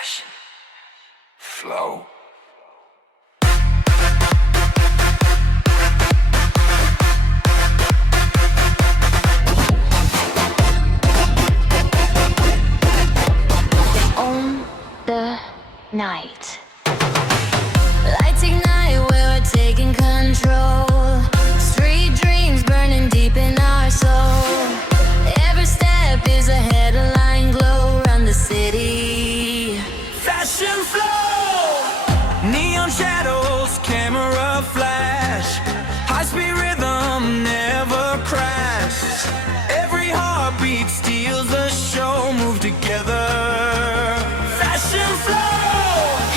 Fashion. Flow. On the night. Lights ignite, we're taking control. Street dreams burning deep in our soul. Every step is a headline glow around the city. Fashion flow, neon shadows, camera flash, high-speed rhythm never crash. Every heartbeat steals the show, move together. Fashion flow,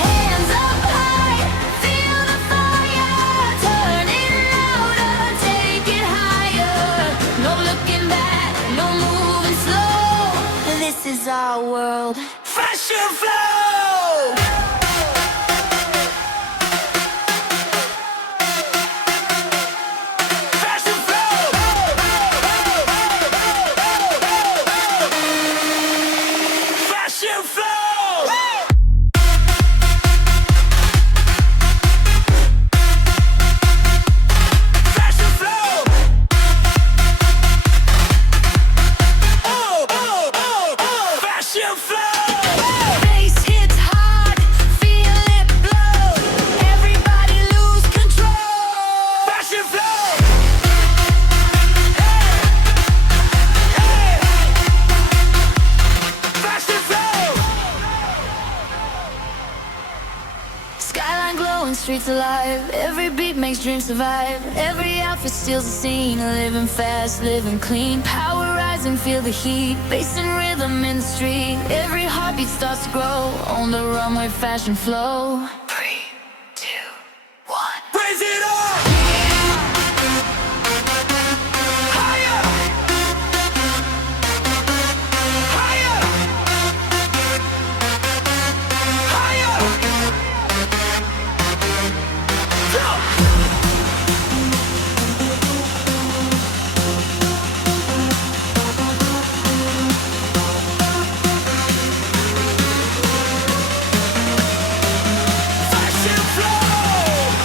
Hands up high, feel the fire. Turn it louder, take it higher. No looking back, no moving slow. This is our world. fashion flow. Fashion flow. Fashion flow. Fashion flow. Fashion flow. Bass hits hard, feel it blow. Everybody lose control. Fashion flow. Fashion flow. Skyline glowing, streets alive. Every beat makes dreams survive. Every outfit steals the scene. Living fast, living clean. Power rising, feel the heat. Bass and rhythm in the street. Every heartbeat starts to grow. On the runway, fashion flow. 3, 2, 1. Raise it up. Higher. Higher. Higher. Go. Fashion flow.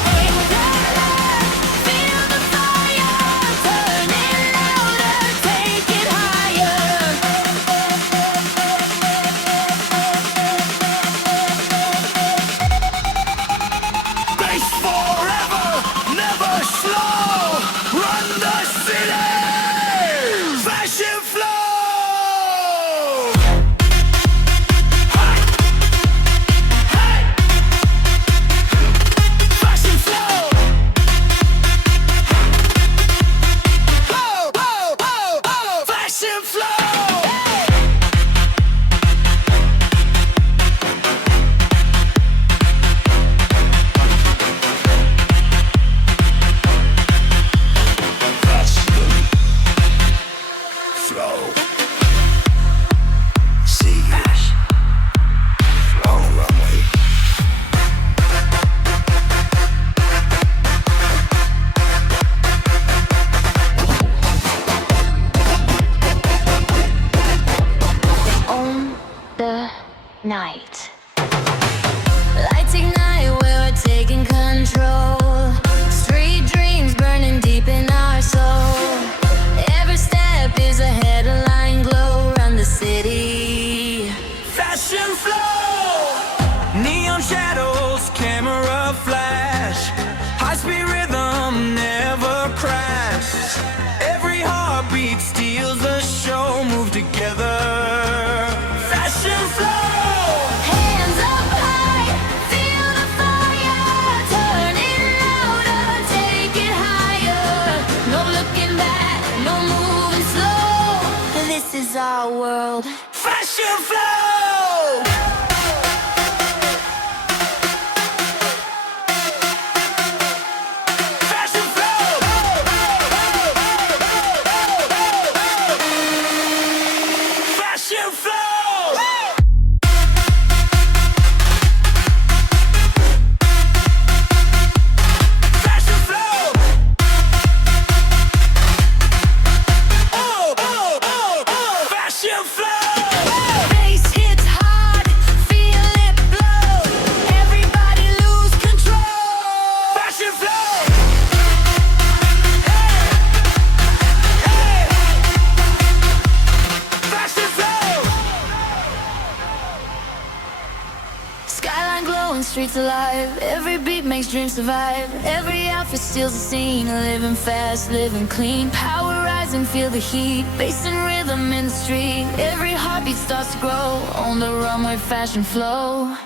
Feel the fire. Turn it louder, take it higher. Bass forever, never slow. Run the city. Fashion flow. Hey. Hey. Fashion flow. Oh, oh, oh, oh. Fashion flow. Flow. See flow runway. On the night. Lights ignite, we're taking control. Street dreams burning deep in our soul. Every step is a headline glow around the city. Fashion flow, neon shadows, camera flash, high-speed rhythm never crash. Every heartbeat steals the show, move together. Fashion flow, Hands up high, feel the fire. Turn it louder, take it higher. No looking back, no moving slow. This is our world. fashion flow. Fashion flow. Fashion flow. Fashion flow. Oh, oh, oh, oh. Fashion flow. Bass glowing, streets alive. Every beat makes dreams survive. Every outfit steals the scene. Living fast, living clean. Power rising, feel the heat. Bass and rhythm in the street. Every heartbeat starts to grow on the runway fashion flow.